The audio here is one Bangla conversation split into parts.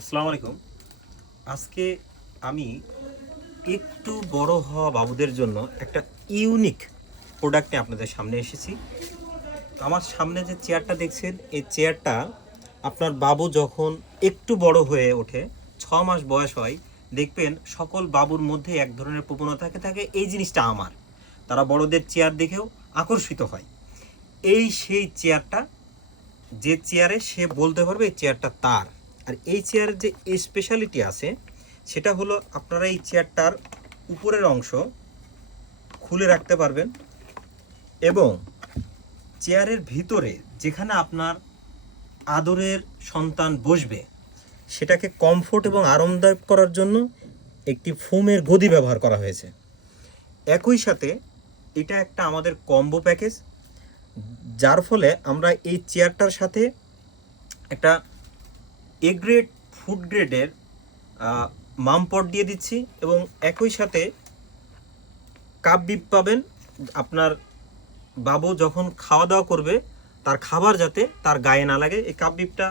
আসসালামু আলাইকুম। আজকে আমি একটু বড় হওয়া বাবুদের জন্য একটা ইউনিক প্রোডাক্ট নিয়ে আপনাদের সামনে এসেছি। আমার সামনে যে চেয়ারটা দেখছেন, এই চেয়ারটা আপনার বাবু যখন একটু বড় হয়ে ওঠে, 6 মাস বয়স হয়, দেখবেন সকল বাবুর মধ্যে এক ধরনের প্রবণতা থাকে এই জিনিসটা আমার। তারা বড়দের চেয়ার দেখেও আকর্ষিত হয়। এই সেই চেয়ারটা, যে চেয়ারে সে বলতে পারবে এই চেয়ারটা তার। আর এই চেয়ারের যে স্পেশালিটি আছে সেটা হলো, আপনারা এই চেয়ারটার উপরের অংশ খুলে রাখতে পারবেন এবং চেয়ারের ভিতরে যেখানে আপনার আদরের সন্তান বসবে সেটাকে কমফোর্ট এবং আরামদায়ক করার জন্য একটি ফোমের গদি ব্যবহার করা হয়েছে। একই সাথে এটা একটা আমাদের কম্বো প্যাকেজ, যার ফলে আমরা এই চেয়ারটার সাথে একটা এ গ্রেড ফুড গ্রেডের মাম পট দিয়ে দিচ্ছি এবং একই সাথে কাপ বিপ পাবেন। আপনার বাবু যখন খাওয়া দাওয়া করবে তার খাবার যাতে তার গায়ে না লাগে, এই কাপ বিপটা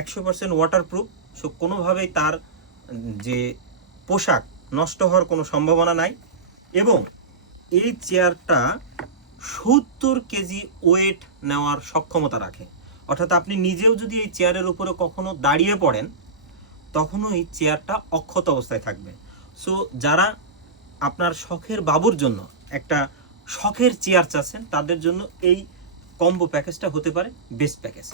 100% ওয়াটারপ্রুফ। সো কোনোভাবেই তার যে পোশাক নষ্ট হওয়ার কোনো সম্ভাবনা নাই। এবং এই চেয়ারটা 70 কেজি ওয়েট নেওয়ার সক্ষমতা রাখে। অর্থাৎ আপনি নিজেও যদি এই চেয়ারের উপরে কখনো দাঁড়িয়ে পড়েন তখনও এই চেয়ারটা অক্ষত অবস্থায় থাকবে। সো যারা আপনার শখের বাবুর জন্য একটা শখের চেয়ার চাচ্ছেন তাদের জন্য এই কম্বো প্যাকেজটা হতে পারে বেস্ট প্যাকেজ।